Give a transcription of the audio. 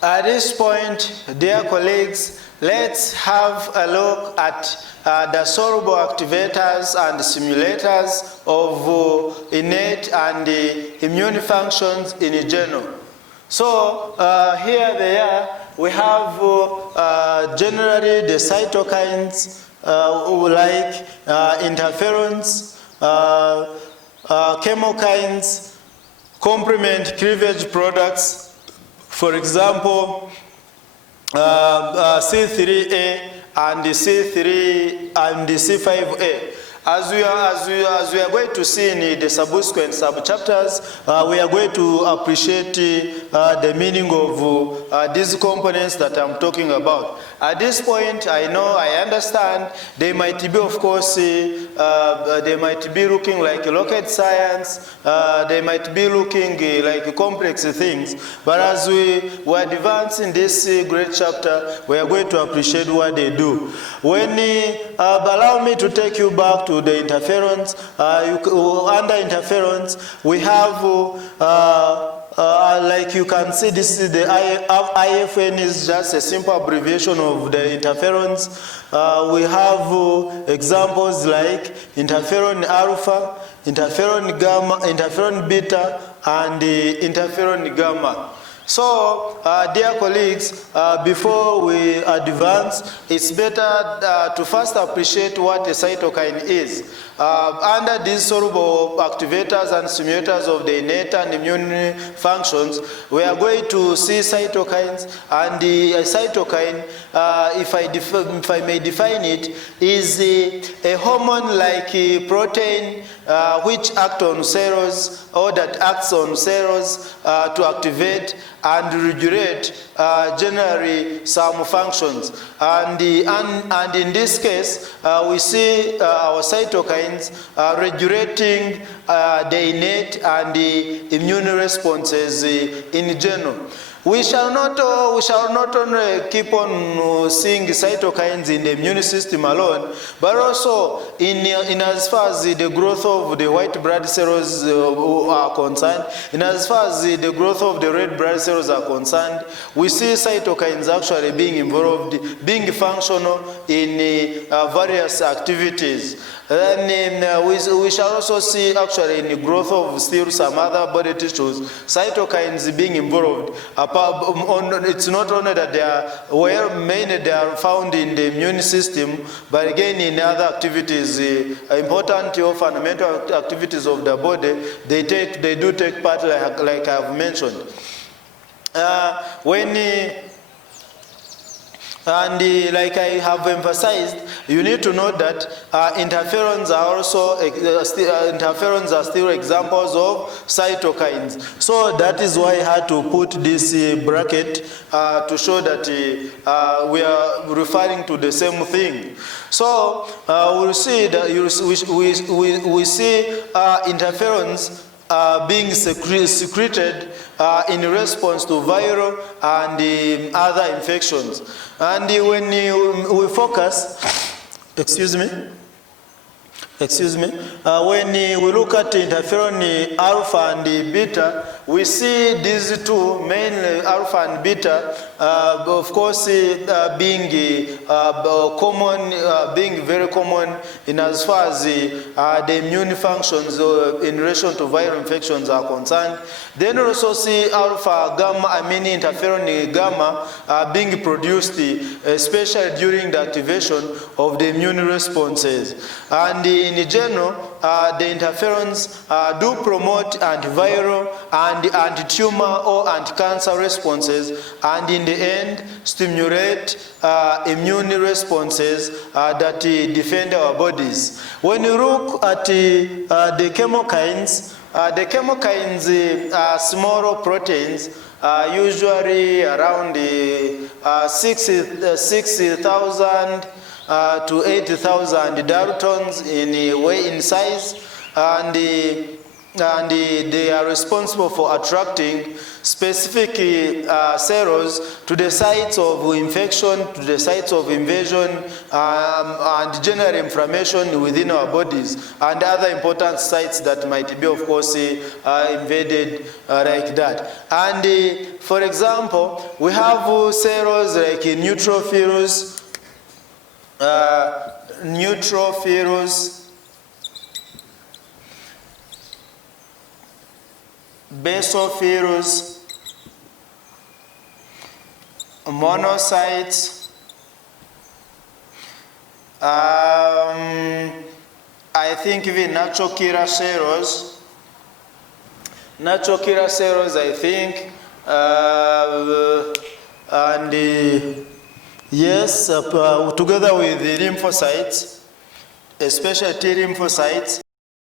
At this point, dear colleagues, let's have a look at the soluble activators and simulators of innate and immune functions in general. So here they are. We have generally the cytokines like interferons, chemokines, complement cleavage products. For example, C3A and C3 and C5A. As we are going to see in the subsequent sub-chapters, we are going to appreciate the meaning of these components that I'm talking about. At this point, I understand they might be, of course, they might be looking like rocket science, they might be looking like complex things, but as we advance in this great chapter, we are going to appreciate what they do. Allow me to take you back to the interferons. Under interferons, we have, like you can see, this is the IFN is just a simple abbreviation of the interferons. We have examples like interferon alpha, interferon gamma, interferon beta, and interferon gamma. So, dear colleagues, before we advance, it's better to first appreciate what a cytokine is. Under these soluble activators and simulators of the innate and immune functions, we are going to see cytokines, and the cytokine, if I may define it, is a hormone-like protein which acts on cells, or that acts on cells to activate and regulate generally some functions. And in this case, we see our cytokines regulating the innate and the immune responses in general. We shall not only keep on seeing cytokines in the immune system alone, but also in as far as the growth of the white blood cells are concerned, in as far as the growth of the red blood cells are concerned, we see cytokines actually being involved, being functional in various activities. Then we shall also see actually in the growth of still some other body tissues, cytokines being involved. It's not only that they are, mainly they are found in the immune system, but again in other activities, important or fundamental activities of the body, they do take part, like I've mentioned. Like I have emphasized, you need to know that interferons are still examples of cytokines. So that is why I had to put this bracket to show that we are referring to the same thing. So we'll see that we see interferons being secreted in response to viral and other infections. And when we focus, when we look at interferon alpha and beta, we see these two, mainly alpha and beta, of course, being very common in as far as the immune functions in relation to viral infections are concerned. Then we also see alpha gamma, interferon gamma being produced, especially during the activation of the immune responses. And in general, the interferons do promote antiviral and anti-tumor or anti-cancer responses, and in the end stimulate immune responses that defend our bodies. When you look at the chemokines, are small proteins, usually around 6,000 to 80,000 daltons in size, and and they are responsible for attracting specific cells to the sites of infection, to the sites of invasion, and general inflammation within our bodies, and other important sites that might be, of course, invaded like that. And for example, we have cells like neutrophils, basophils, monocytes, I think even natural killer cells, I think, and yes, together with the lymphocytes, especially T lymphocytes.